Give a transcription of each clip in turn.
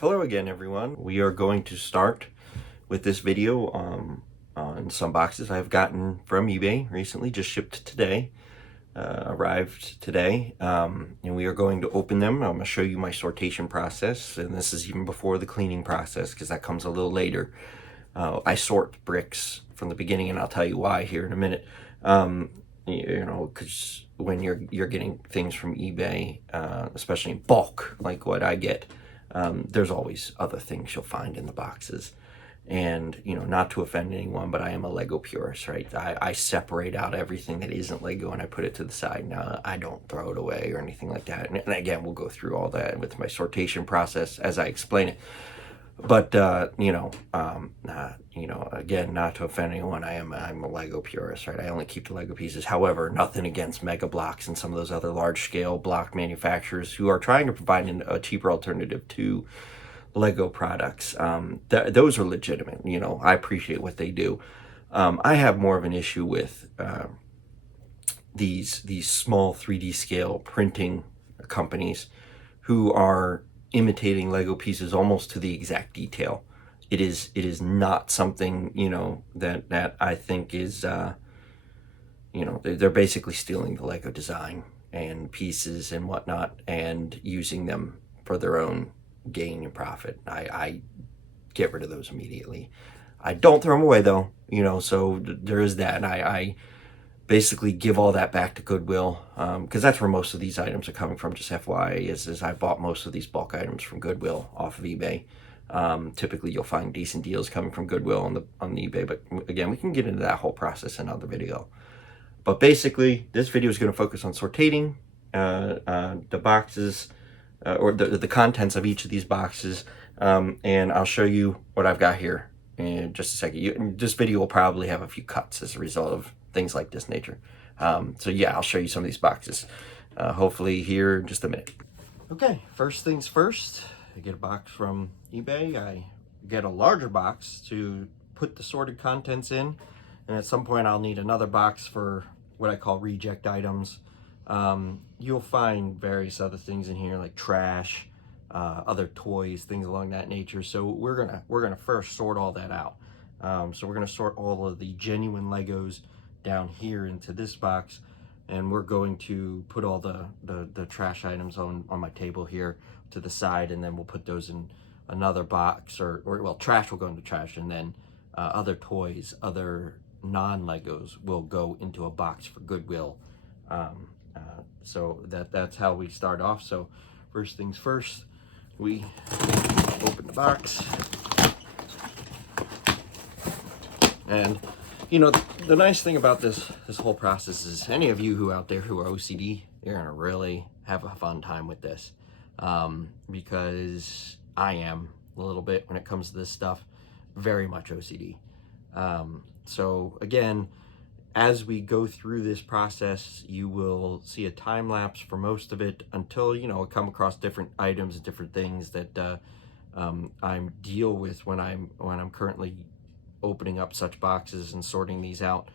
Hello again, everyone. We are going to start with this video on some boxes I've gotten from eBay recently, just shipped today, arrived today, and we are going to open them. I'm going to show you my sortation process, and this is even before the cleaning process because that comes a little later. I sort bricks from the beginning, and I'll tell you why here in a minute. Because when you're getting things from eBay, especially in bulk, like what I get, there's always other things you'll find in the boxes. And, not to offend anyone, but I am a Lego purist, right? I separate out everything that isn't Lego and I put it to the side. Now, I don't throw it away or anything like that. And again, we'll go through all that with my sortation process as I explain it. But again, not to offend anyone, I'm a Lego purist, right? I only keep the Lego pieces. However, nothing against Mega Blocks and some of those other large scale block manufacturers who are trying to provide a cheaper alternative to Lego products. Those are legitimate. I appreciate what they do. I have more of an issue with these small 3D scale printing companies who are imitating Lego pieces almost to the exact detail. It is not something that I think is they're basically stealing the Lego design and pieces and whatnot and using them for their own gain and profit. I get rid of those immediately. I don't throw them away though, so there is that. And I basically give all that back to Goodwill because that's where most of these items are coming from. Just FYI, is I bought most of these bulk items from Goodwill off of eBay. Typically, you'll find decent deals coming from Goodwill on the eBay, but again, we can get into that whole process in another video. But basically, this video is going to focus on sortating the boxes or the contents of each of these boxes, and I'll show you what I've got here in just a second. This video will probably have a few cuts as a result of things like this nature. So yeah, I'll show you some of these boxes, hopefully here in just a minute. Okay, first things first, I get a box from eBay. I get a larger box to put the sorted contents in, and at some point I'll need another box for what I call reject items. You'll find various other things in here like trash, other toys, things along that nature. So we're gonna first sort all that out. So we're gonna sort all of the genuine Legos down here into this box, and we're going to put all the trash items on my table here to the side, and then we'll put those in another box, or well, trash will go into trash, and then other toys, other non-Legos will go into a box for Goodwill. So that's how we start off. So first things first, we open the box, and the nice thing about this whole process is any of you who out there who are OCD, you're gonna really have a fun time with this, because I am a little bit when it comes to this stuff, very much OCD. So again, as we go through this process, you will see a time lapse for most of it until I come across different items and different things that I deal with when I'm currently opening up such boxes and sorting these out,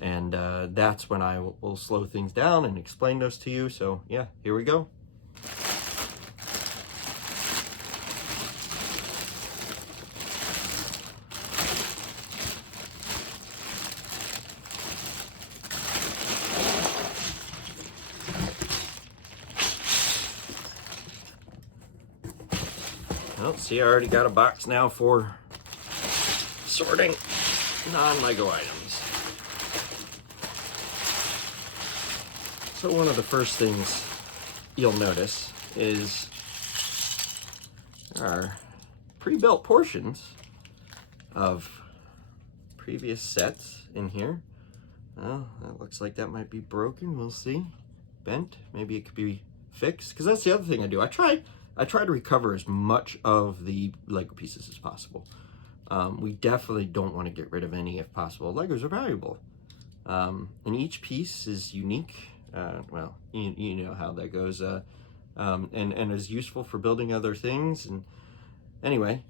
and that's when I will slow things down and explain those to you. So yeah, here we go. Well, see, I already got a box now for sorting non-Lego items. So one of the first things you'll notice is there are pre-built portions of previous sets in here. Well, that looks like that might be broken. We'll see. Bent. Maybe it could be fixed. Because that's the other thing I do. I try to recover as much of the Lego pieces as possible. We definitely don't want to get rid of any if possible. Legos are valuable. And each piece is unique. Well, you know how that goes. And is useful for building other things. And anyway,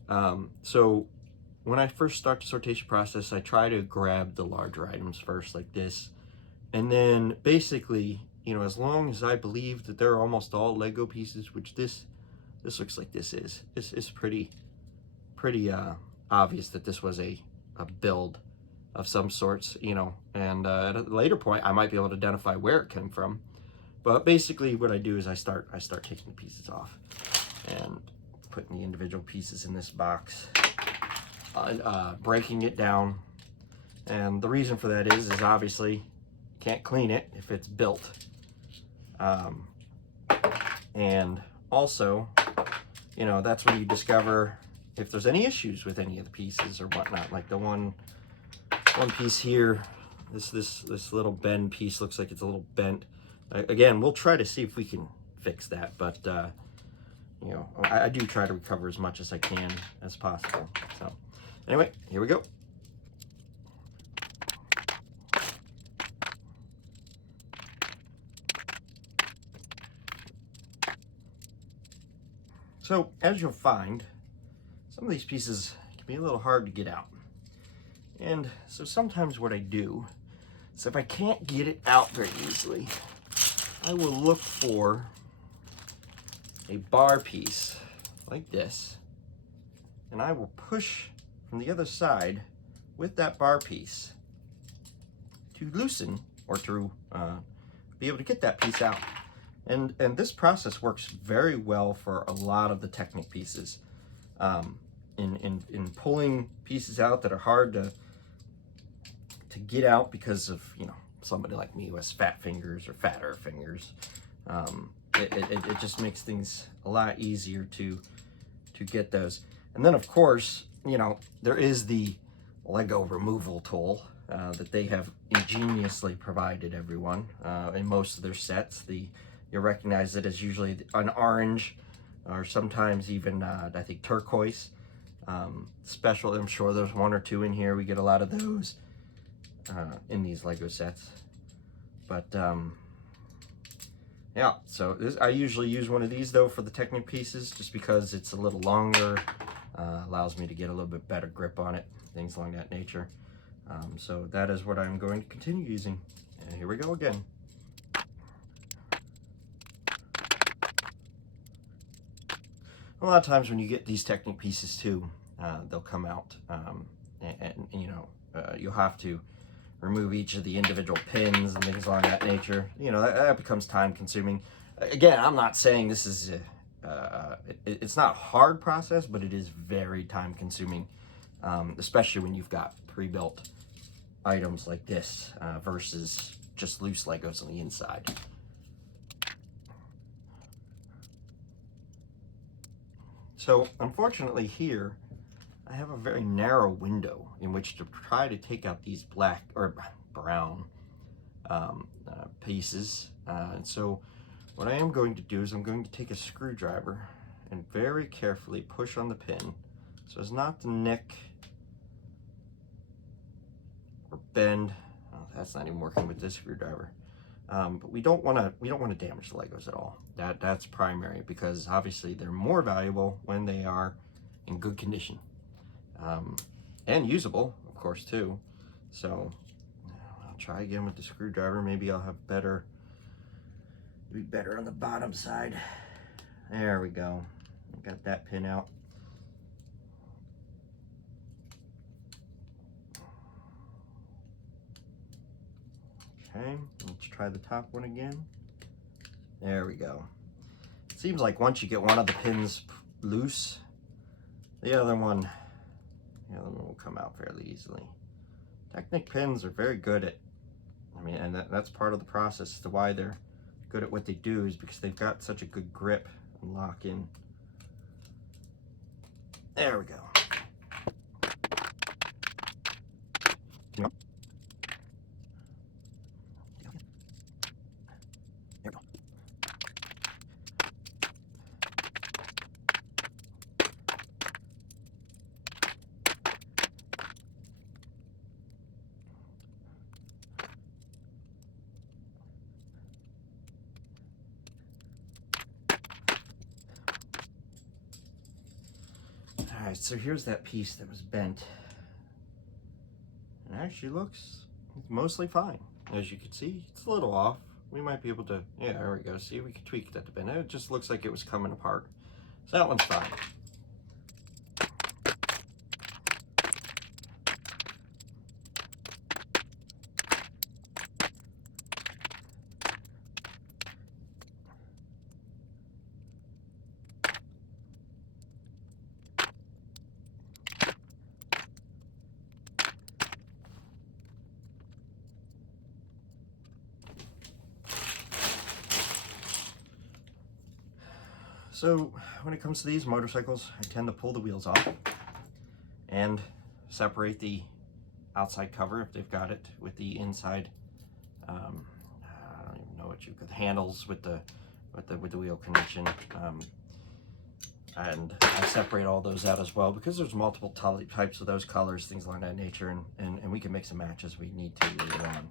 so when I first start the sortation process, I try to grab the larger items first, like this. And then basically, as long as I believe that they're almost all Lego pieces, which this this looks like this is. It's pretty obvious that this was a build of some sorts, you know, and at a later point I might be able to identify where it came from. But basically what I do is I start taking the pieces off and putting the individual pieces in this box, breaking it down. And the reason for that is obviously you can't clean it if it's built. And also, you know, that's when you discover if there's any issues with any of the pieces or whatnot. Like the one piece here, this little bend piece looks like it's a little bent. Again, we'll try to see if we can fix that, but you know, I do try to recover as much as I can as possible. So anyway, here we go. So as you'll find, some of these pieces can be a little hard to get out. And so sometimes what I do is if I can't get it out very easily, I will look for a bar piece like this, and I will push from the other side with that bar piece to loosen or to be able to get that piece out. And this process works very well for a lot of the Technic pieces. In pulling pieces out that are hard to get out because of, you know, somebody like me who has fat fingers or fatter fingers, it just makes things a lot easier to get those. And then of course, you know, there is the Lego removal tool that they have ingeniously provided everyone in most of their sets. You'll recognize it as usually an orange or sometimes even I think turquoise. Special, I'm sure there's one or two in here. We get a lot of those in these Lego sets. But yeah, so I usually use one of these though for the Technic pieces just because it's a little longer, allows me to get a little bit better grip on it, things along that nature. So that is what I'm going to continue using. And here we go again. A lot of times when you get these Technic pieces too, they'll come out and you know, you'll have to remove each of the individual pins and things along that nature. You know, that becomes time consuming. Again, I'm not saying this is it's not a hard process, but it is very time consuming, especially when you've got pre-built items like this versus just loose Legos on the inside. So unfortunately here, I have a very narrow window in which to try to take out these black or brown pieces. And so what I am going to do is I'm going to take a screwdriver and very carefully push on the pin so as not to nick or bend. Oh, that's not even working with this screwdriver. But we don't want to damage the Legos at all. That's primary, because obviously they're more valuable when they are in good condition and usable, of course, too. So I'll try again with the screwdriver. Maybe I'll have be better on the bottom side. There we go. Got that pin out. Okay, let's try the top one again. There we go. It seems like once you get one of the pins loose, the other one will come out fairly easily. Technic pins are very good at, I mean, and that's part of the process as to why they're good at what they do, is because they've got such a good grip and lock in. There we go. Alright, so here's that piece that was bent. It actually looks mostly fine. As you can see, it's a little off. We might be able to, yeah, there we go. See, we can tweak that to bend. It just looks like it was coming apart. So that one's fine. So when it comes to these motorcycles, I tend to pull the wheels off and separate the outside cover if they've got it with the inside. I don't even know what you could handles with the wheel connection. And I separate all those out as well because there's multiple types of those colors, things along that nature, and we can mix and match as we need to later on.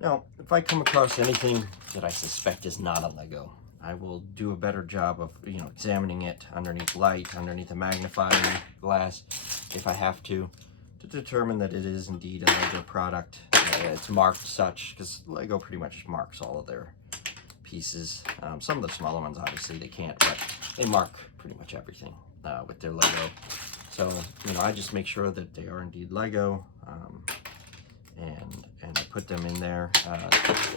Now, if I come across anything that I suspect is not a Lego, I will do a better job of, examining it underneath light, underneath a magnifying glass, if I have to determine that it is indeed a Lego product. It's marked such, because Lego pretty much marks all of their pieces. Some of the smaller ones, obviously, they can't, but they mark pretty much everything with their Lego. So, I just make sure that they are indeed Lego. And I put them in there,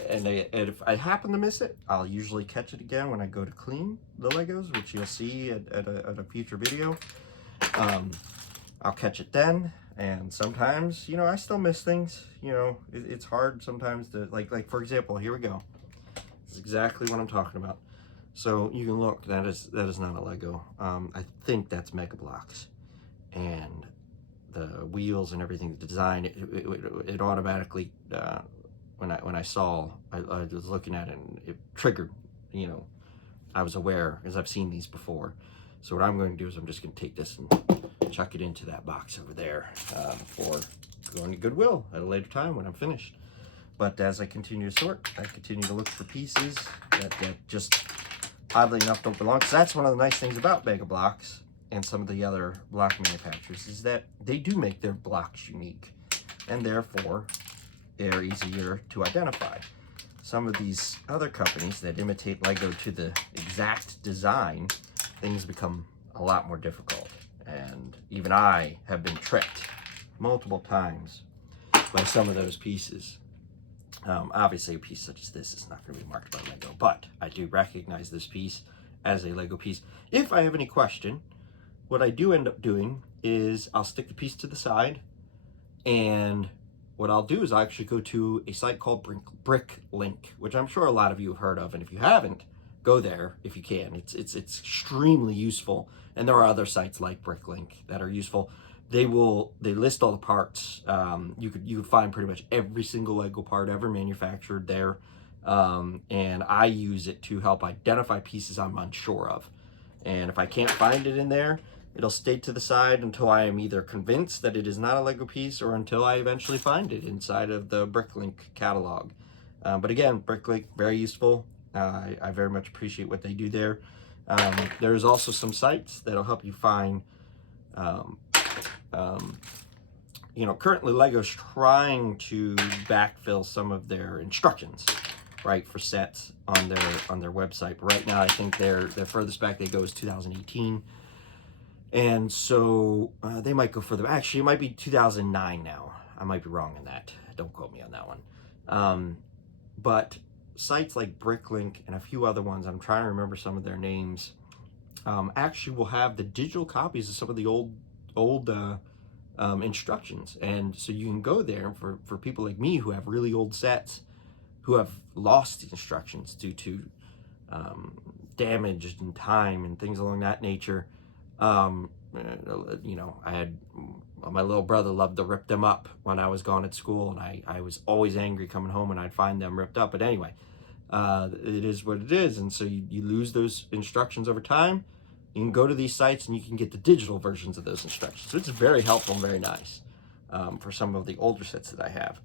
and if I happen to miss it, I'll usually catch it again when I go to clean the Legos, which you'll see at a future video. I'll catch it then, and sometimes, I still miss things. It's hard sometimes to, like for example, here we go. This is exactly what I'm talking about. So you can look, that is not a Lego. I think that's Mega Bloks, and the wheels and everything, the design, it automatically, when I saw, I was looking at it and it triggered, I was aware, as I've seen these before. So what I'm going to do is I'm just going to take this and chuck it into that box over there for going to Goodwill at a later time when I'm finished. But as I continue to sort, I continue to look for pieces that just, oddly enough, don't belong. So that's one of the nice things about Mega Bloks and some of the other block manufacturers, is that they do make their blocks unique, and therefore they're easier to identify. Some of these other companies that imitate Lego to the exact design, things become a lot more difficult. And even I have been tricked multiple times by some of those pieces. Obviously a piece such as this is not going to be marked by Lego, but I do recognize this piece as a Lego piece. If I have any question, what I do end up doing is I'll stick the piece to the side, and what I'll do is I actually go to a site called BrickLink, which I'm sure a lot of you have heard of, and if you haven't, go there if you can. It's extremely useful, and there are other sites like BrickLink that are useful. They list all the parts. You could find pretty much every single Lego part ever manufactured there, and I use it to help identify pieces I'm unsure of. And if I can't find it in there, it'll stay to the side until I am either convinced that it is not a Lego piece or until I eventually find it inside of the BrickLink catalog. But again, BrickLink, very useful. I very much appreciate what they do there. There's also some sites that'll help you find, currently Lego's trying to backfill some of their instructions, right, for sets on their website. But right now, I think their furthest back they go is 2018. And so they might go further. Actually, it might be 2009 now. I might be wrong on that. Don't quote me on that one. But sites like BrickLink and a few other ones, I'm trying to remember some of their names, actually will have the digital copies of some of the old instructions. And so you can go there for people like me who have really old sets, who have lost the instructions due to damage and time and things along that nature. I had, my little brother loved to rip them up when I was gone at school, and I was always angry coming home and I'd find them ripped up. But anyway, it is what it is. And so you lose those instructions over time. You can go to these sites and you can get the digital versions of those instructions. So it's very helpful and very nice for some of the older sets that I have.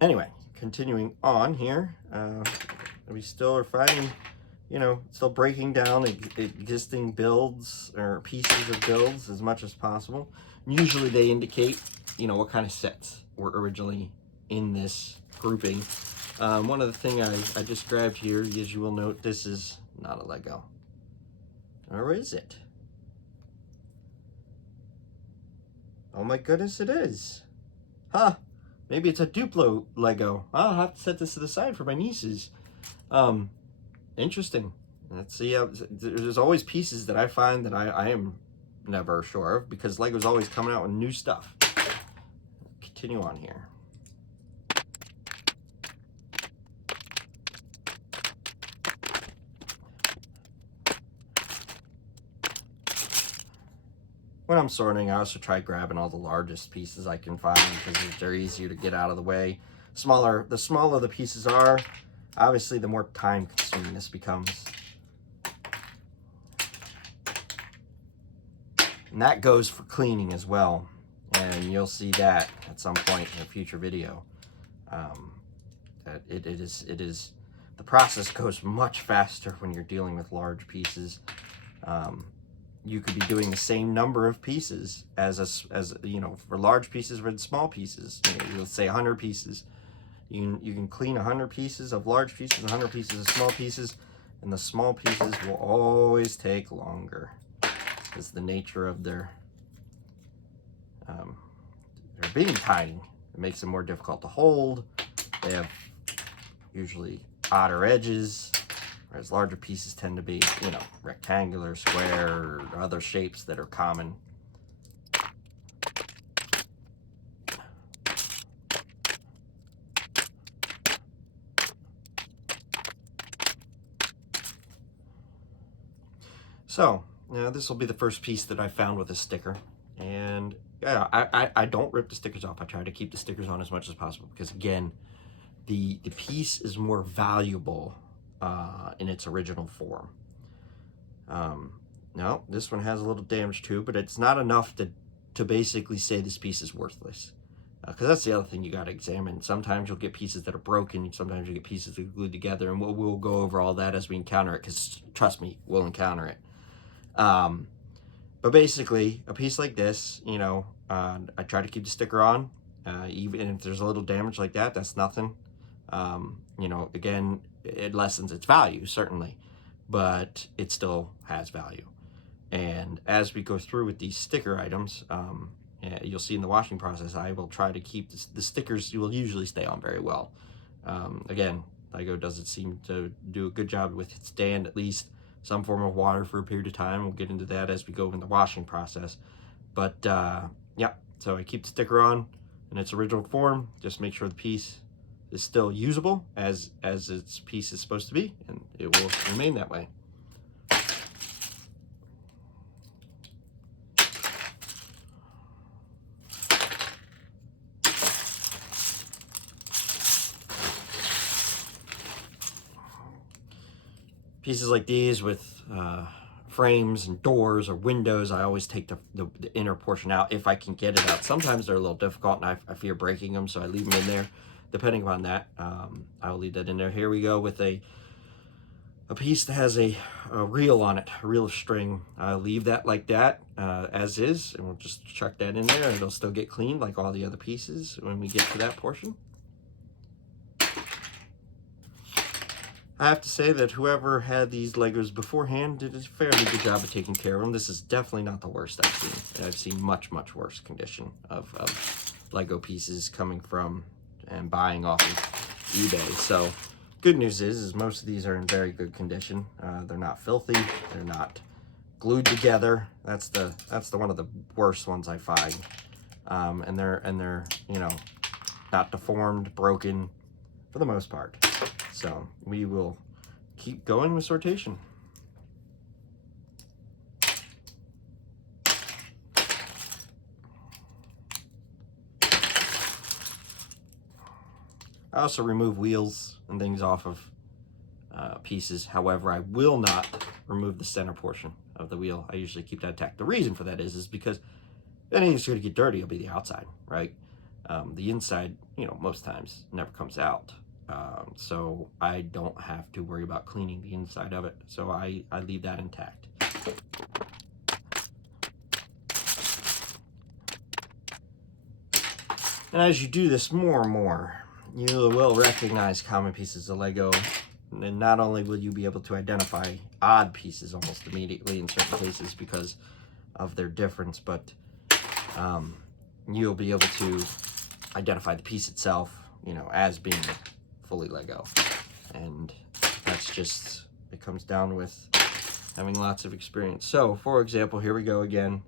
Anyway, continuing on here, we still are finding, still breaking down existing builds or pieces of builds as much as possible. Usually they indicate, what kind of sets were originally in this grouping. One of the things I just grabbed here, as you will note, this is not a Lego. Or is it? Oh my goodness, it is. Huh. Maybe it's a Duplo Lego. I'll have to set this to the side for my nieces. Interesting. Let's see. There's always pieces that I find that I am never sure of, because Lego's always coming out with new stuff. Continue on here. When I'm sorting, I also try grabbing all the largest pieces I can find, because they're easier to get out of the way. The smaller the pieces are, obviously the more time consuming this becomes. And that goes for cleaning as well. And you'll see that at some point in a future video. It is the process goes much faster when you're dealing with large pieces. You could be doing the same number of pieces as for large pieces or small pieces. Let's say 100 pieces. You can clean 100 pieces of large pieces, 100 pieces of small pieces, and the small pieces will always take longer. It's the nature of their being tiny. It makes them more difficult to hold. They have usually odder edges, whereas larger pieces tend to be, rectangular, square, or other shapes that are common. So, this will be the first piece that I found with a sticker. And yeah, I don't rip the stickers off. I try to keep the stickers on as much as possible, because again, the piece is more valuable in its original form. Now, this one has a little damage too, but it's not enough to basically say this piece is worthless. Because that's the other thing you got to examine. Sometimes you'll get pieces that are broken. Sometimes you get pieces that are glued together, and we'll go over all that as we encounter it, because trust me, we'll encounter it. But basically, a piece like this, I try to keep the sticker on. Even if there's a little damage like that, that's nothing. Again, it lessens its value, certainly, but it still has value. And as we go through with these sticker items, you'll see in the washing process, I will try to keep the stickers will usually stay on very well. Again, Lego doesn't seem to do a good job with it staying at least some form of water for a period of time. We'll get into that as we go in the washing process. But yeah, so I keep the sticker on in its original form. Just make sure the piece is still usable as its piece is supposed to be, and it will remain that way. Pieces like these with frames and doors or windows, I always take the inner portion out if I can get it out. Sometimes they're a little difficult, and I fear breaking them, so I leave them in there. Depending upon that, I'll leave that in there. Here we go with a piece that has a reel on it, a reel of string. I'll leave that like that as is, and we'll just chuck that in there, and it'll still get cleaned like all the other pieces when we get to that portion. I have to say that whoever had these Legos beforehand did a fairly good job of taking care of them. This is definitely not the worst I've seen. I've seen much, much worse condition of Lego pieces coming from and buying off of eBay. So good news is most of these are in very good condition. They're not filthy. They're not glued together. That's the one of the worst ones I find. And they're not deformed, broken for the most part. So we will keep going with sortation. I also remove wheels and things off of pieces. However, I will not remove the center portion of the wheel. I usually keep that intact. The reason for that is because anything that's going to get dirty will be the outside, right? The inside, most times never comes out. So I don't have to worry about cleaning the inside of it. So I leave that intact. And as you do this more and more, you will recognize common pieces of Lego. And not only will you be able to identify odd pieces almost immediately in certain cases because of their difference, but you'll be able to identify the piece itself, you know, as being fully Lego. And that's just, it comes down with having lots of experience. So, for example, here we go again.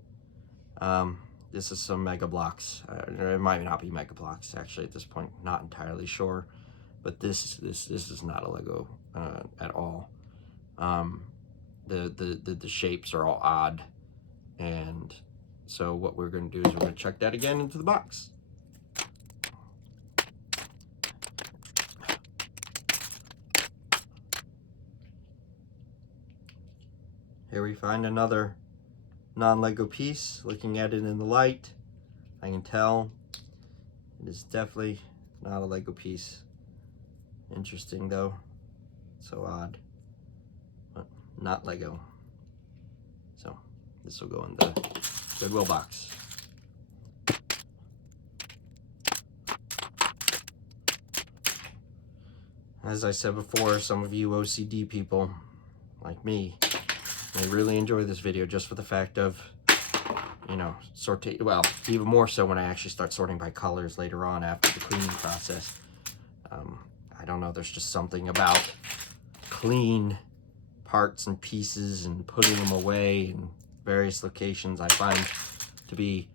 This is some Mega Blocks. It might not be Mega Blocks actually at this point. Not entirely sure, but this is not a Lego at all. The shapes are all odd, and so what we're going to do is we're going to chuck that again into the box. Here we find another non-Lego piece. Looking at it in the light, I can tell it is definitely not a Lego piece. Interesting though, so odd, but not Lego. So this will go in the Goodwill box. As I said before, some of you OCD people like me, I really enjoy this video just for the fact of, you know, well, even more so when I actually start sorting by colors later on after the cleaning process. I don't know, there's just something about clean parts and pieces and putting them away in various locations I find to be,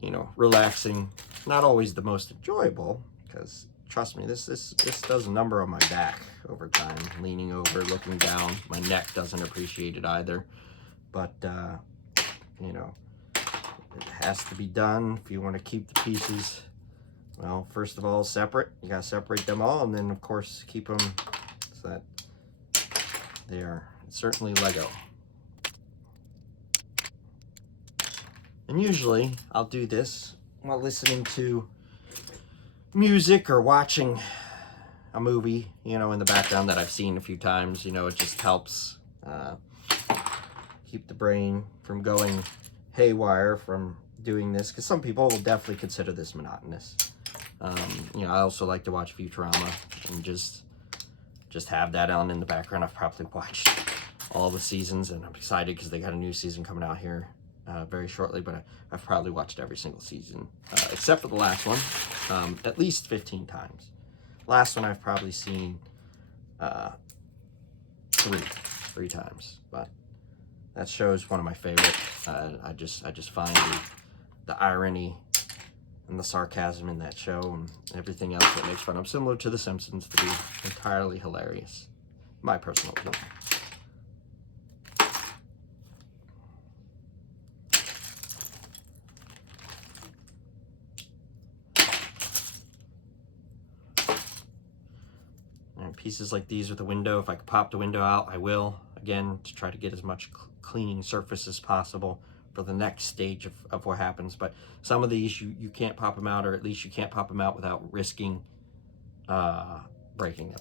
you know, relaxing. Not always the most enjoyable, because trust me, this does a number on my back over time. Leaning over, looking down, my neck doesn't appreciate it either. But you know, it has to be done if you want to keep the pieces, well, first of all, separate. You gotta separate them all, and then of course keep them so that they are certainly Lego. And usually I'll do this while listening to music or watching a movie, you know, in the background that I've seen a few times. You know, it just helps keep the brain from going haywire from doing this, because some people will definitely consider this monotonous. You know, I also like to watch Futurama and just have that on in the background. I've probably watched all the seasons, and I'm excited because they got a new season coming out here very shortly, but I've probably watched every single season except for the last one at least 15 times. Last one I've probably seen three times, but that show is one of my favorite. I just find the irony and the sarcasm in that show and everything else that makes fun of, similar to The Simpsons, to be entirely hilarious. My personal opinion. And pieces like these with the window, if I could pop the window out, I will, again, to try to get as much cleaning surface as possible for the next stage of what happens. But some of these you can't pop them out, or at least you can't pop them out without risking breaking them.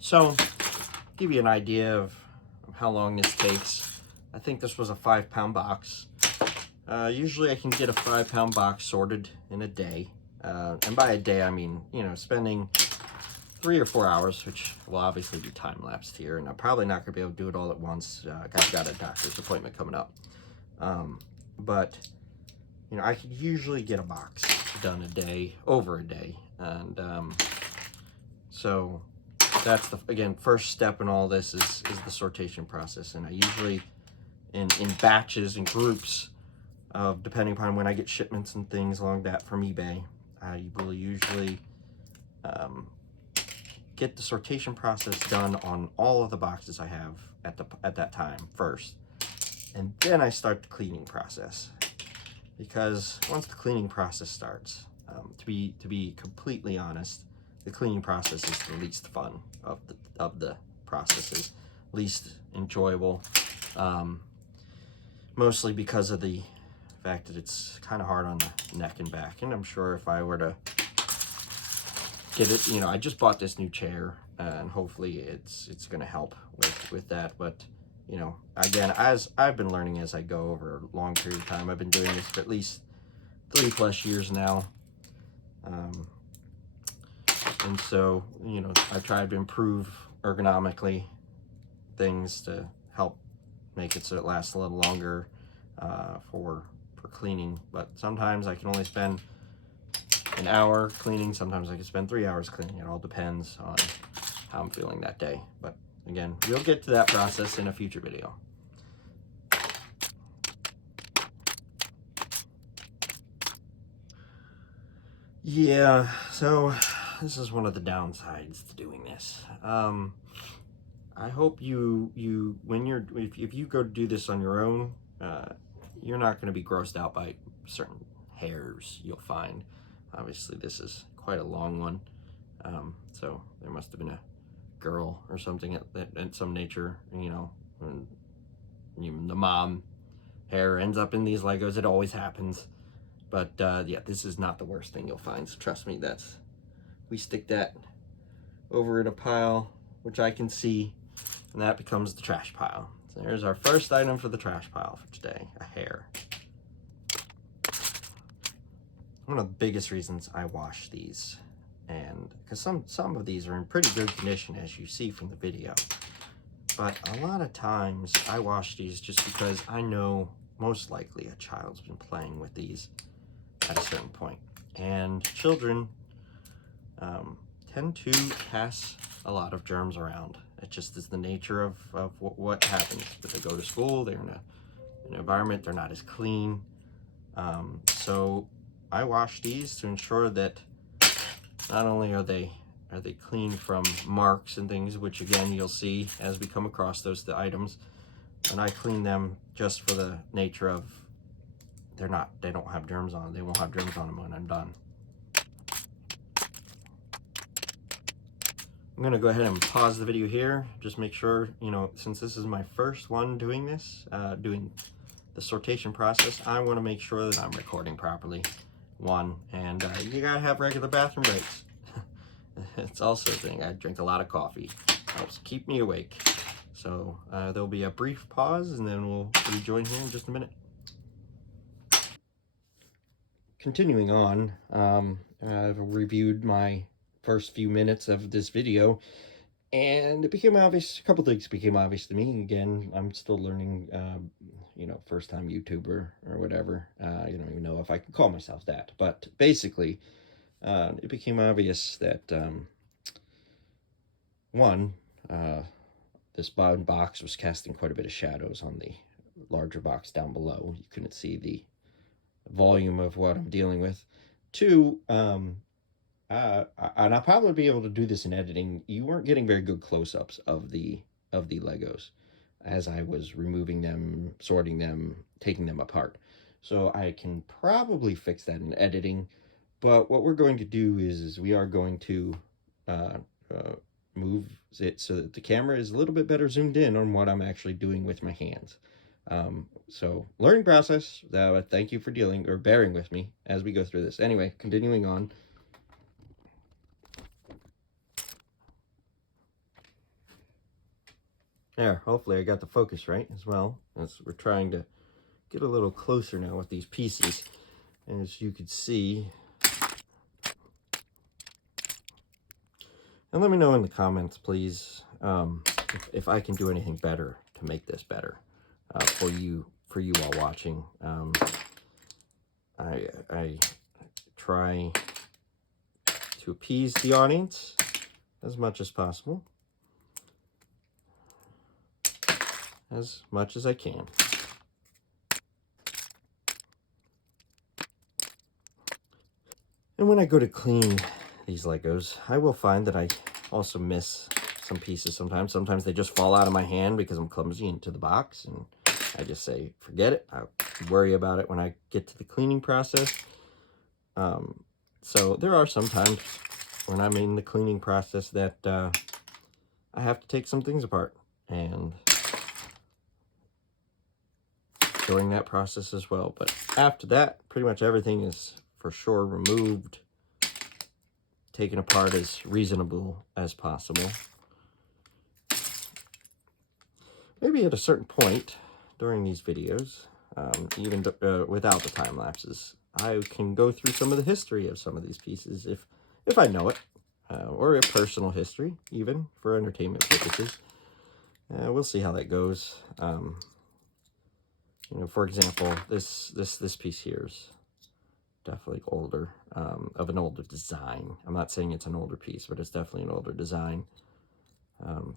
So, give you an idea of how long this takes. I think this was a 5-pound box. Usually I can get a 5-pound box sorted in a day. And by a day, I mean, you know, spending 3 or 4 hours, which will obviously be time-lapsed here. And I'm probably not going to be able to do it all at once. I've got a doctor's appointment coming up. But, you know, I could usually get a box done a day, over a day. And so that's the, again, first step in all this is the sortation process. And I usually, in batches and groups of, depending upon when I get shipments and things along that from eBay, I will usually get the sortation process done on all of the boxes I have at that time first, and then I start the cleaning process. Because once the cleaning process starts, to be completely honest, the cleaning process is the least fun of the processes, least enjoyable, mostly because of the fact that it's kind of hard on the neck and back. And I'm sure if I were to get it, you know, I just bought this new chair, and hopefully it's going to help with that. But you know, again, as I've been learning as I go over a long period of time, I've been doing this for at least 3+ years now. And so, you know, I've tried to improve ergonomically things to help make it so it lasts a little longer for cleaning. But sometimes I can only spend an hour cleaning, sometimes I can spend 3 hours cleaning. It all depends on how I'm feeling that day. But again, we'll get to that process in a future video. Yeah, so this is one of the downsides to doing this. I hope you when you're if you go to do this on your own, you're not going to be grossed out by certain hairs you'll find. Obviously, this is quite a long one, so there must have been a girl or something at some nature, you know, when the mom hair ends up in these Legos. It always happens. But yeah, this is not the worst thing you'll find. So trust me, we stick that over in a pile, which I can see, and that becomes the trash pile. So there's our first item for the trash pile for today, a hair. One of the biggest reasons I wash these, and because some of these are in pretty good condition, as you see from the video, but a lot of times I wash these just because I know most likely a child's been playing with these at a certain point, and children tend to pass a lot of germs around. It just is the nature of what happens. But they go to school, they're in an environment, they're not as clean. So I wash these to ensure that not only are they clean from marks and things, which again you'll see as we come across those items, and I clean them just for the nature of they don't have germs on them. They won't have germs on them when I'm done. I'm gonna go ahead and pause the video here. Just make sure, you know, since this is my first one doing this, doing the sortation process, I wanna make sure that I'm recording properly. And you gotta have regular bathroom breaks. It's also a thing. I drink a lot of coffee. Helps keep me awake. So there'll be a brief pause, and then we'll rejoin here in just a minute. Continuing on, I've reviewed my first few minutes of this video, and it became obvious, a couple things became obvious to me. Again, I'm still learning, you know, first-time YouTuber or whatever. I don't even know if I can call myself that, but basically, it became obvious that, this bottom box was casting quite a bit of shadows on the larger box down below. You couldn't see the volume of what I'm dealing with. Two, and I'll probably be able to do this in editing. You weren't getting very good close-ups of the Legos as I was removing them, sorting them, taking them apart. So I can probably fix that in editing. But what we're going to do is we are going to move it so that the camera is a little bit better zoomed in on what I'm actually doing with my hands. So learning process. Thank you for bearing with me as we go through this. Anyway, continuing on. There, hopefully I got the focus right as well, as we're trying to get a little closer now with these pieces. And as you can see, and let me know in the comments, please, if I can do anything better to make this better for you all watching. I try to appease the audience as much as possible, as much as I can. And when I go to clean these Legos, I will find that I also miss some pieces sometimes. Sometimes they just fall out of my hand because I'm clumsy into the box, and I just say, forget it. I'll worry about it when I get to the cleaning process. So there are sometimes when I'm in the cleaning process that I have to take some things apart, and during that process as well. But after that, pretty much everything is for sure removed, taken apart as reasonable as possible. Maybe at a certain point during these videos, even without the time lapses, I can go through some of the history of some of these pieces if I know it, or a personal history, even for entertainment purposes. We'll see how that goes. You know, for example, this piece here is definitely older, of an older design. I'm not saying it's an older piece, but it's definitely an older design,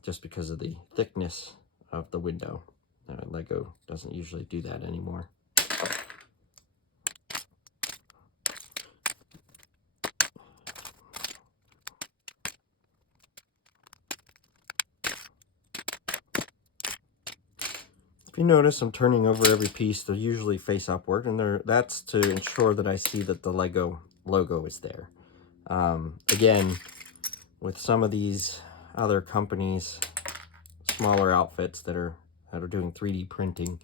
just because of the thickness of the window. Lego doesn't usually do that anymore. If you notice, I'm turning over every piece. They're usually face upward, and that's to ensure that I see that the Lego logo is there. Again, with some of these other companies, smaller outfits that are doing 3D printing,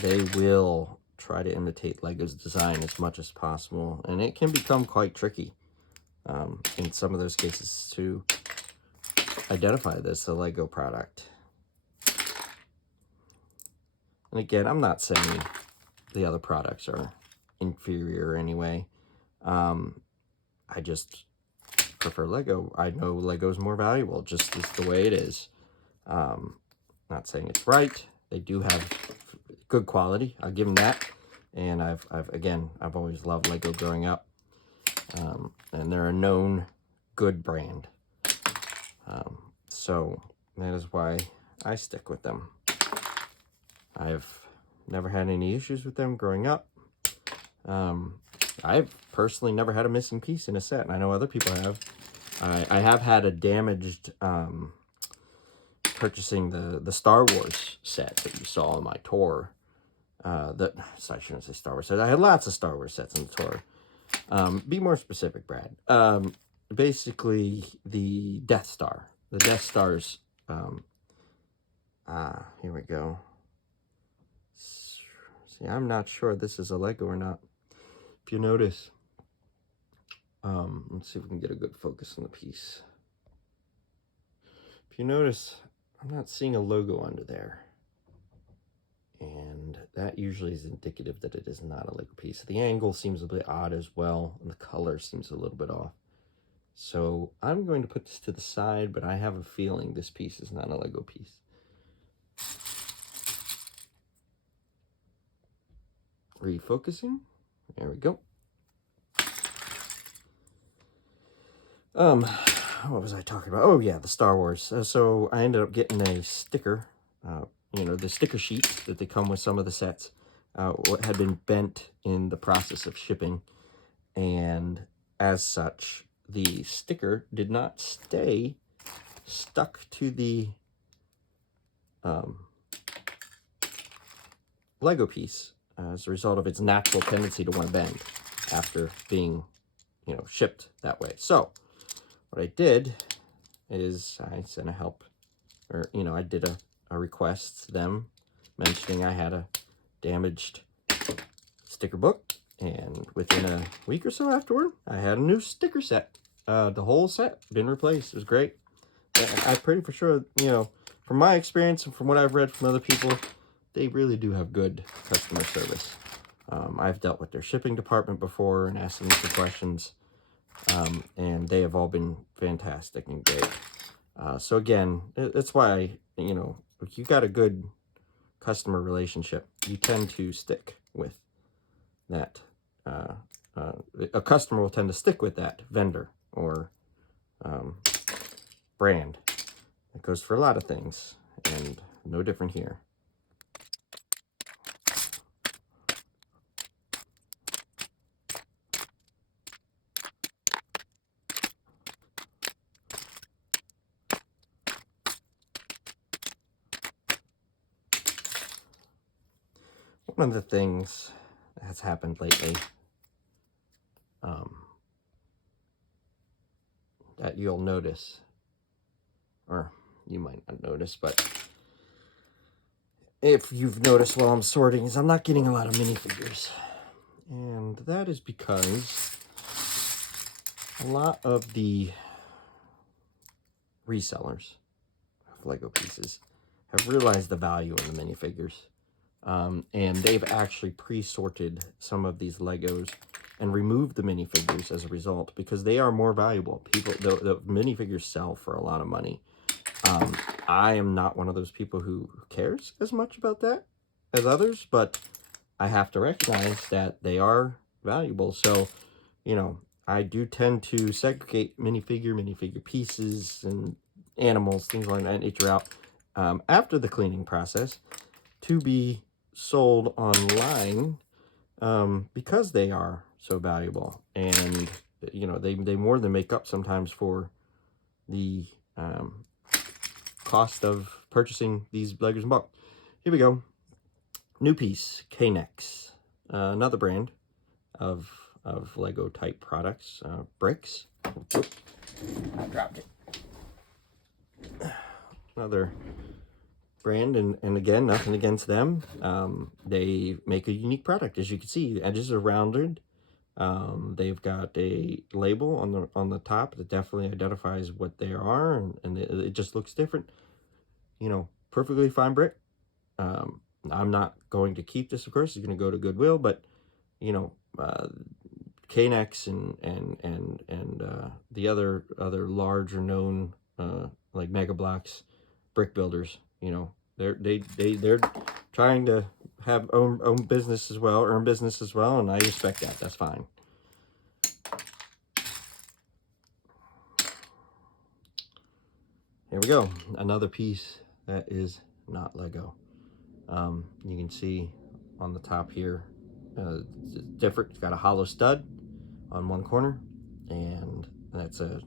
they will try to imitate Lego's design as much as possible, and it can become quite tricky in some of those cases to identify this as a Lego product. And again, I'm not saying the other products are inferior anyway. I just prefer Lego. I know Lego's more valuable, just as the way it is. Not saying it's right. They do have good quality. I'll give them that. And I've always loved Lego growing up. And they're a known good brand. So that is why I stick with them. I've never had any issues with them growing up. I've personally never had a missing piece in a set, and I know other people have. I have had a damaged, purchasing the Star Wars set that you saw on my tour. I shouldn't say Star Wars set. I had lots of Star Wars sets on the tour. Be more specific, Brad. Basically, the Death Star. The Death Star's, here we go. See, I'm not sure this is a Lego or not. If you notice, let's see if we can get a good focus on the piece. If you notice, I'm not seeing a logo under there. And that usually is indicative that it is not a Lego piece. The angle seems a bit odd as well, and the color seems a little bit off. So I'm going to put this to the side, but I have a feeling this piece is not a Lego piece. Refocusing. There we go. What was I talking about? Oh yeah, the Star Wars. So I ended up getting a sticker, you know, the sticker sheets that they come with some of the sets, had been bent in the process of shipping, and as such, the sticker did not stay stuck to the Lego piece as a result of its natural tendency to want to bend after being, you know, shipped that way. So what I did is I sent a help, or, you know, I did a request to them mentioning I had a damaged sticker book, and within a week or so afterward, I had a new sticker set. The whole set been replaced. It was great. I'm pretty for sure, you know, from my experience and from what I've read from other people, they really do have good customer service. I've dealt with their shipping department before and asked them some questions, and they have all been fantastic and great. So again, that's why, you know, if you got a good customer relationship, you tend to stick with that. A customer will tend to stick with that vendor or brand. It goes for a lot of things, and no different here. One of the things that's happened lately, that you'll notice, or you might not notice, but if you've noticed while I'm sorting, is I'm not getting a lot of minifigures. And that is because a lot of the resellers of Lego pieces have realized the value in the minifigures. And they've actually pre-sorted some of these Legos and removed the minifigures as a result, because they are more valuable. The minifigures sell for a lot of money. I am not one of those people who cares as much about that as others, but I have to recognize that they are valuable. So, you know, I do tend to segregate minifigure pieces and animals, things like that nature out after the cleaning process to be sold online, because they are so valuable. And, you know, they more than make up sometimes for the cost of purchasing these Legos in bulk. Here we go. New piece, K-Nex, another brand of Lego type products, bricks. Oop, I dropped it. Another brand, and again, nothing against them. They make a unique product, as you can see. Edges are rounded. They've got a label on the top that definitely identifies what they are, and it just looks different. You know, perfectly fine brick. I'm not going to keep this, of course. It's going to go to Goodwill, but you know, K-Nex and the other larger known like Mega Blocks brick builders, you know, they're trying to have own business as well, earn business as well, and I respect that. That's fine. Here we go. Another piece that is not Lego. You can see on the top here, it's different. It's got a hollow stud on one corner, and that's a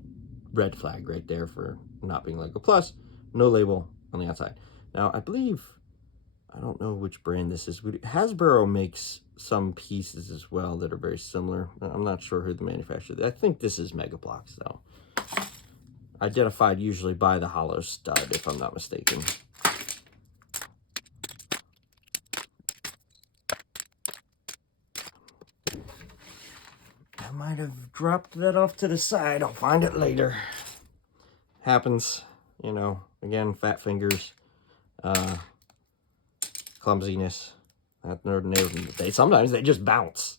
red flag right there for not being Lego. Plus, no label on the outside. Now, I believe, I don't know which brand this is. Hasbro makes some pieces as well that are very similar. I'm not sure who the manufacturer is. I think this is Mega Blocks, though. Identified usually by the hollow stud, if I'm not mistaken. I might have dropped that off to the side. I'll find it later. Happens, you know. Again, fat fingers, clumsiness. Sometimes they just bounce.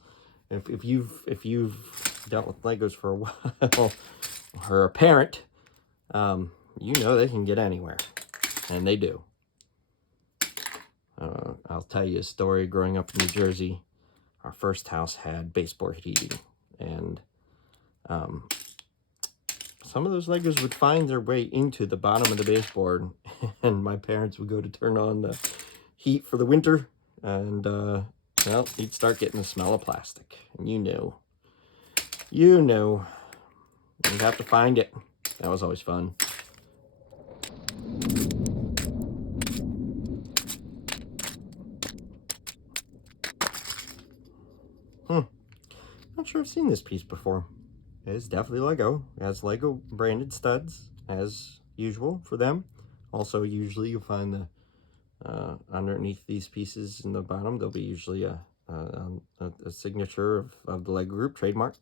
If you've dealt with Legos for a while, or a parent, you know they can get anywhere, and they do. I'll tell you a story. Growing up in New Jersey, our first house had baseboard heating, and some of those Legos would find their way into the bottom of the baseboard, and my parents would go to turn on the heat for the winter, and well, you'd start getting the smell of plastic, and you knew. You'd have to find it. That was always fun. Not sure I've seen this piece before. It is definitely Lego. It has Lego branded studs, as usual for them. Also, usually you'll find the underneath these pieces in the bottom, there'll be usually a signature of the Lego Group trademark.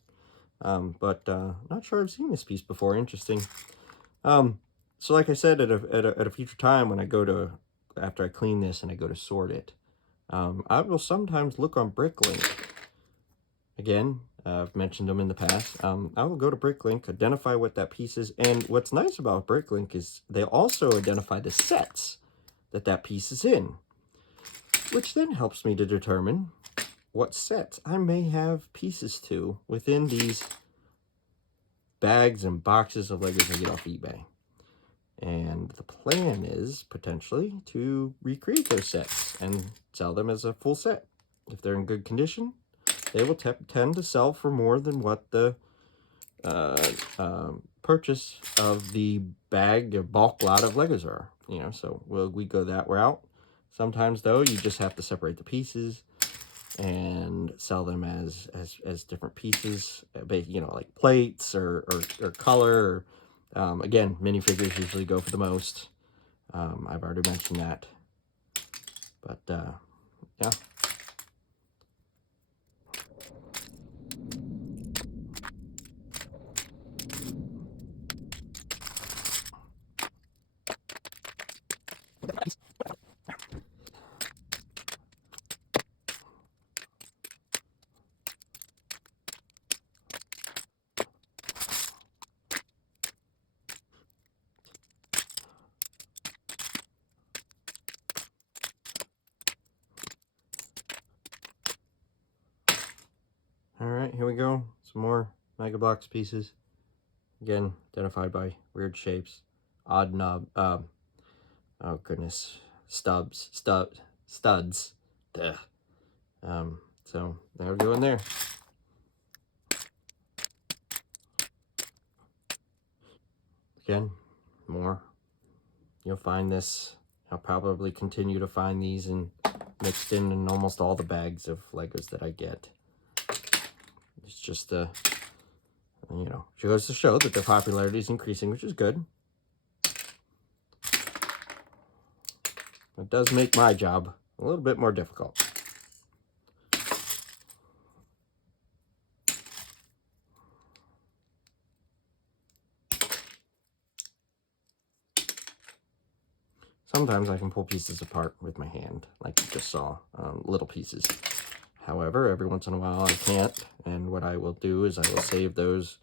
But not sure I've seen this piece before. Interesting. So like I said, at a future time when I go to, after I clean this and I go to sort it, I will sometimes look on Bricklink. Again, I've mentioned them in the past. I will go to Bricklink, identify what that piece is, and what's nice about Bricklink is they also identify the sets that piece is in, which then helps me to determine what sets I may have pieces to within these bags and boxes of Legos I get off eBay. And the plan is potentially to recreate those sets and sell them as a full set. If they're in good condition, they will tend to sell for more than what the purchase of the bag or bulk lot of Legos are. You know, so we go that route. Sometimes, though, you just have to separate the pieces and sell them as different pieces, you know, like plates or color. Again, minifigures usually go for the most. I've already mentioned that. But, yeah. All right, here we go. Some more Mega Bloks pieces. Again, identified by weird shapes, odd knob. Oh goodness, studs. Duh. So there we go in there. Again, more. You'll find this. I'll probably continue to find these and mixed in almost all the bags of Legos that I get. It's just you know, goes to show that their popularity is increasing, which is good. It does make my job a little bit more difficult. Sometimes I can pull pieces apart with my hand, like you just saw, little pieces. However, every once in a while I can't, and what I will do is I will save those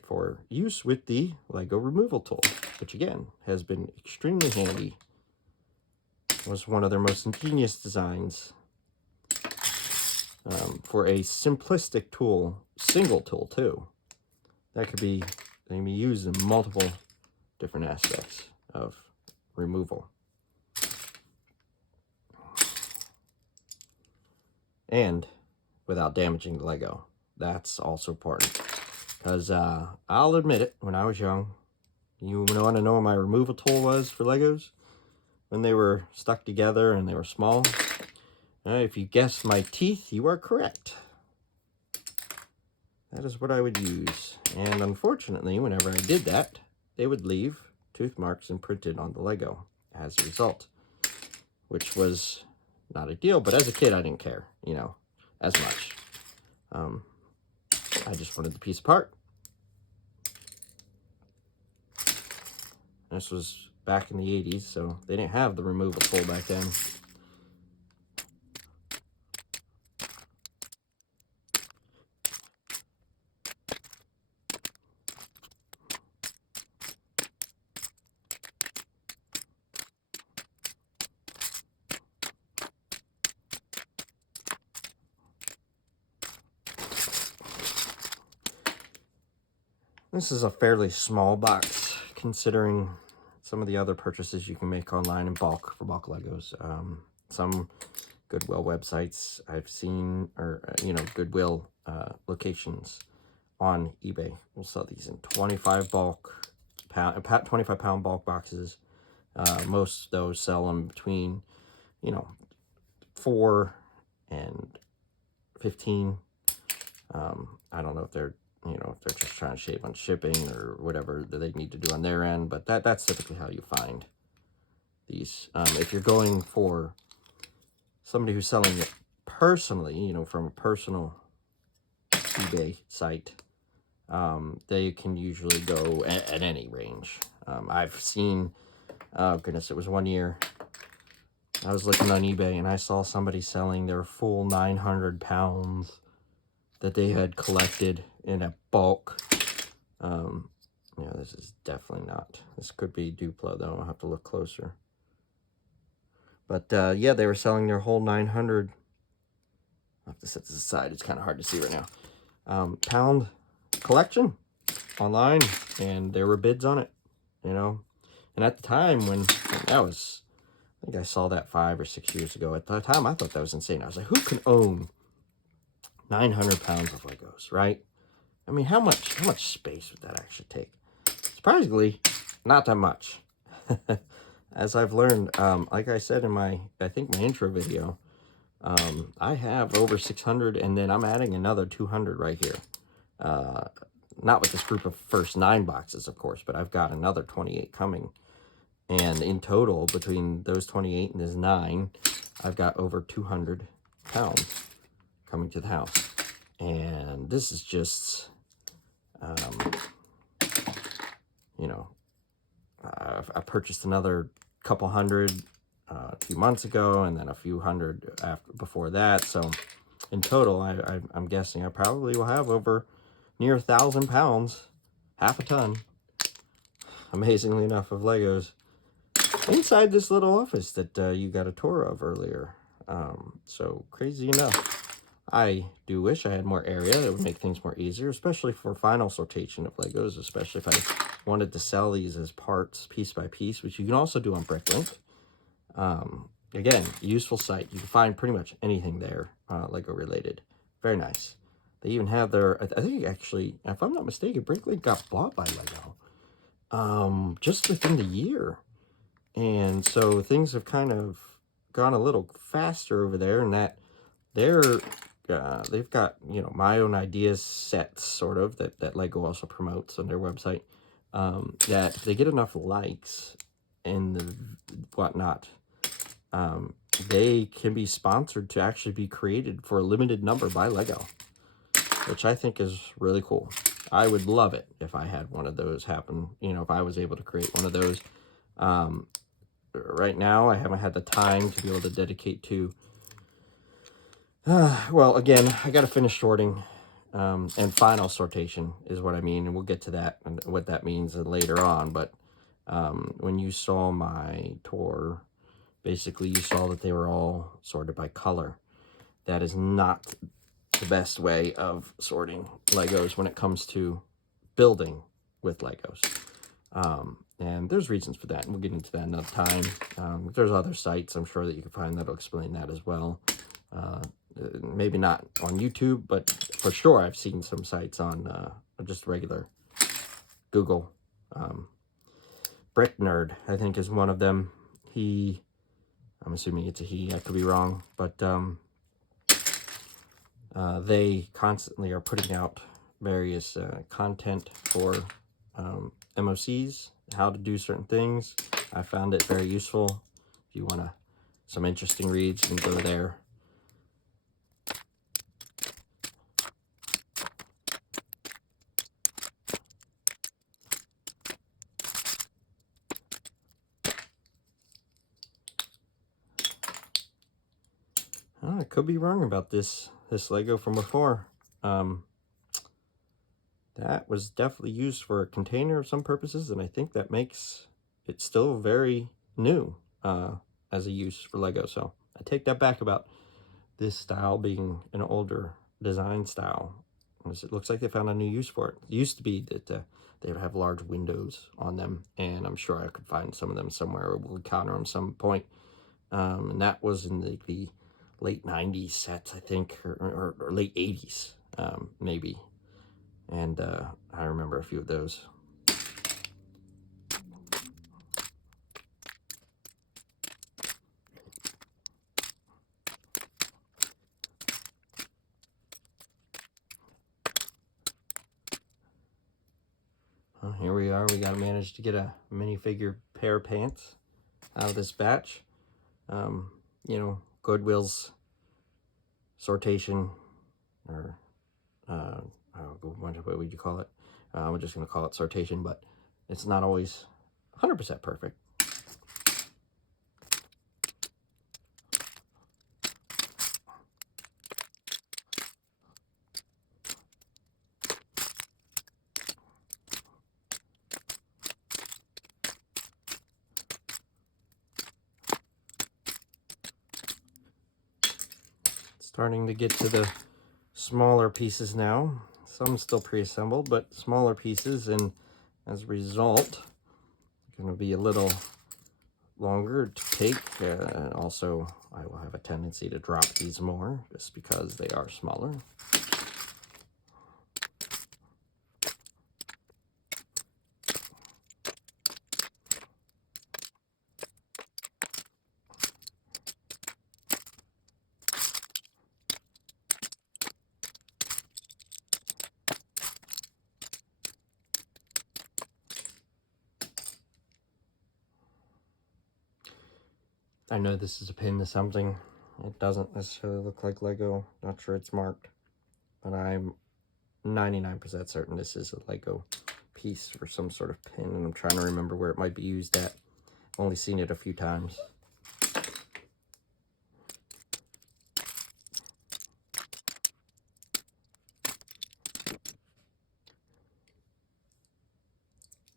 for use with the Lego removal tool, which again has been extremely handy. It was one of their most ingenious designs for a simplistic tool, single tool too. That could be, they can be used in multiple different aspects of removal. And without damaging the Lego. That's also important. Because I'll admit it, when I was young, you want to know what my removal tool was for Legos? When they were stuck together and they were small. If you guessed my teeth, you are correct. That is what I would use. And unfortunately, whenever I did that, they would leave tooth marks imprinted on the Lego as a result. Which was not ideal, but as a kid, I didn't care, you know, as much. I just wanted the piece apart. This was back in the 80s, so they didn't have the removal tool back then. This is a fairly small box, considering some of the other purchases you can make online in bulk for bulk Legos. Some Goodwill websites I've seen, or, you know, Goodwill locations on eBay will sell these in 25 pound bulk boxes. Most of those sell them between, you know, 4 and 15. I don't know if they're, you know, if they're just trying to shave on shipping or whatever that they need to do on their end, but that's typically how you find these. If you're going for somebody who's selling it personally, you know, from a personal eBay site, they can usually go at any range. I've seen, oh goodness, it was one year I was looking on eBay and I saw somebody selling their full 900 pounds that they had collected in a bulk. Yeah, this is definitely not. This could be Duplo though. I'll have to look closer. But yeah, they were selling their whole 900. I'll have to set this aside. It's kind of hard to see right now. Pound collection online, and there were bids on it, you know. And at the time when that was, I think I saw that 5 or 6 years ago. At the time, I thought that was insane. I was like, who can own 900 pounds of Legos, right? I mean, how much space would that actually take? Surprisingly, not that much. As I've learned, like I said in my, I think my intro video, I have over 600, and then I'm adding another 200 right here. Not with this group of first 9 boxes, of course, but I've got another 28 coming. And in total, between those 28 and this 9, I've got over 200 pounds coming to the house. And this is just, you know, I purchased another couple hundred a few months ago, and then a few hundred before that. So in total, I'm guessing I probably will have over near 1,000 pounds, half a ton, amazingly enough, of Legos inside this little office that you got a tour of earlier. So crazy enough, I do wish I had more area. It would make things more easier, especially for final sortation of Legos, especially if I wanted to sell these as parts, piece by piece, which you can also do on Bricklink. Again, useful site. You can find pretty much anything there, Lego related. Very nice. They even have their, I think actually, if I'm not mistaken, Bricklink got bought by Lego just within the year. And so things have kind of gone a little faster over there, and that they've got, you know, my own ideas sets, sort of, that Lego also promotes on their website, that they get enough likes and the whatnot, they can be sponsored to actually be created for a limited number by Lego, which I think is really cool. I would love it if I had one of those happen, you know, if I was able to create one of those. Right now, I haven't had the time to be able to dedicate to, well, again, I got to finish sorting, and final sortation is what I mean, and we'll get to that and what that means later on. But when you saw my tour, basically you saw that they were all sorted by color. That is not the best way of sorting Legos when it comes to building with Legos. And there's reasons for that, and we'll get into that another time. There's other sites I'm sure that you can find that'll explain that as well. Maybe not on YouTube, but for sure I've seen some sites on just regular Google. Brick Nerd, I think, is one of them. I'm assuming it's a he, I could be wrong, but they constantly are putting out various content for MOCs, how to do certain things. I found it very useful. If you want some interesting reads, you can go there. I could be wrong about this Lego from before. That was definitely used for a container of some purposes, and I think that makes it still very new as a use for Lego. So I take that back about this style being an older design style. It looks like they found a new use for it. It used to be that they would have large windows on them, and I'm sure I could find some of them somewhere, or we'll encounter them some point. And that was in the late 90s sets, I think, or late 80s, maybe. And I remember a few of those. Well, here we are. We got to manage to get a minifigure pair of pants out of this batch. You know, Goodwill's sortation, or what would you call it? We're just going to call it sortation, but it's not always 100% perfect. Starting to get to the smaller pieces now. Some still pre-assembled, but smaller pieces, and as a result, going to be a little longer to take. Also, I will have a tendency to drop these more just because they are smaller. I know this is a pin to something. It doesn't necessarily look like Lego. Not sure it's marked, but I'm 99% certain this is a Lego piece or some sort of pin, and I'm trying to remember where it might be used at. I've only seen it a few times.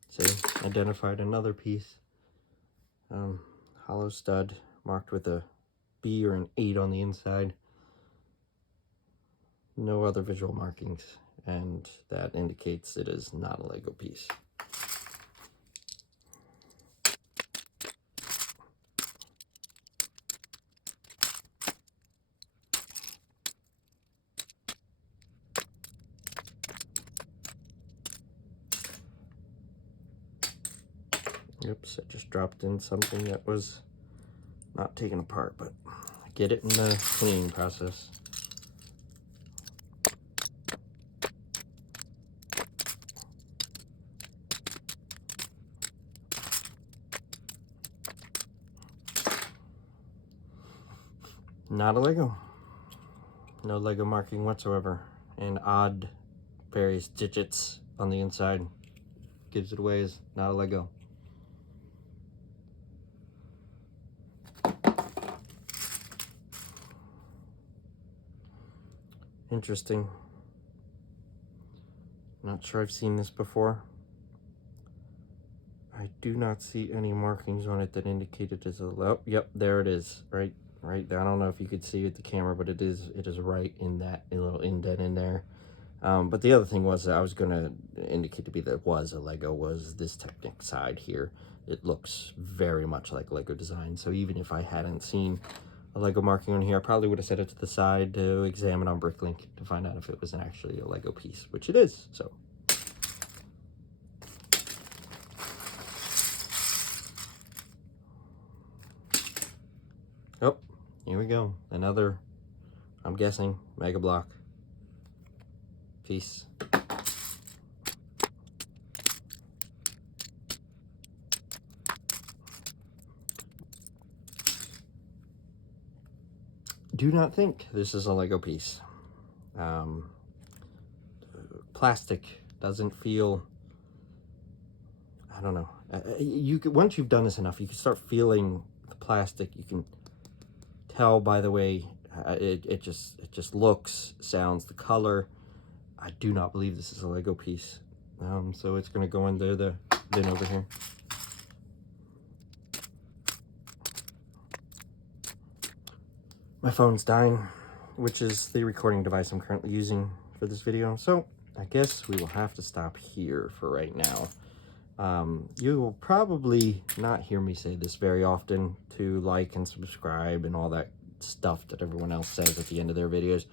See, identified another piece. Hollow stud marked with a B or an 8 on the inside. No other visual markings, and that indicates it is not a Lego piece. Oops, I just dropped in something that was not taken apart, but I get it in the cleaning process. Not a Lego. No Lego marking whatsoever. And odd various digits on the inside gives it away as not a Lego. Interesting. Not sure I've seen this before. I do not see any markings on it that indicate it is a Lego. Oh, yep, there it is. Right. I don't know if you could see it with the camera, but it is right in that little indent in there. But the other thing was that I was going to indicate to be that it was a Lego was this Technic side here. It looks very much like Lego design. So even if I hadn't seen a Lego marking on here, I probably would have set it to the side to examine on Bricklink to find out if it was actually a Lego piece, which it is. So. Oh, here we go. Another, I'm guessing, Mega Block piece. Do not think this is a Lego piece. Plastic doesn't feel, I don't know. You could, once you've done this enough, you can start feeling the plastic. You can tell by the way it just looks, sounds, the color. I do not believe this is a Lego piece. So it's going to go into the bin over here. My phone's dying, which is the recording device I'm currently using for this video. So I guess we will have to stop here for right now. You will probably not hear me say this very often, to like and subscribe and all that stuff that everyone else says at the end of their videos.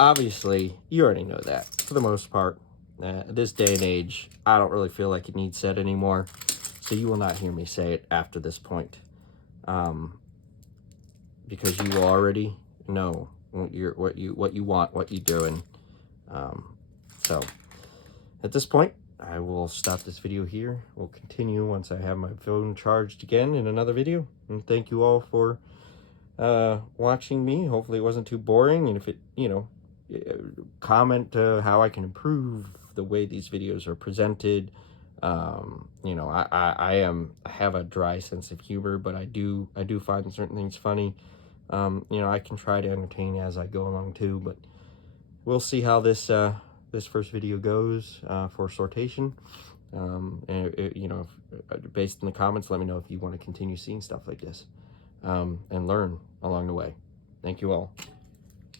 Obviously, you already know that for the most part. At this day and age, I don't really feel like it needs said anymore. So you will not hear me say it after this point. Because you already know what you want, what you're doing. So at this point, I will stop this video here. We'll continue once I have my phone charged again in another video. And thank you all for watching me. Hopefully it wasn't too boring. And if it, comment how I can improve the way these videos are presented. I have a dry sense of humor, but I do find certain things funny. I can try to entertain as I go along too, but we'll see how this this first video goes for sortation. Based in the comments, let me know if you want to continue seeing stuff like this and learn along the way. Thank you all.